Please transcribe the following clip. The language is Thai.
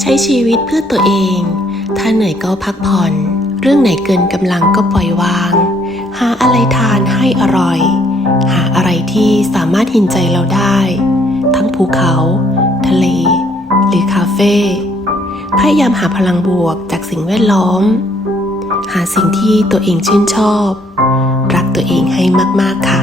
ใช้ชีวิตเพื่อตัวเอง ถ้าเหนื่อยก็พักผ่อน เรื่องไหนเกินกำลังก็ปล่อยวาง หาอะไรทานให้อร่อย หาอะไรที่สามารถหินใจเราได้ ทั้งภูเขา ทะเล หรือคาเฟ่ พยายามหาพลังบวกจากสิ่งแวดล้อม หาสิ่งที่ตัวเองชื่นชอบ รักตัวเองให้มาก ๆ ค่ะ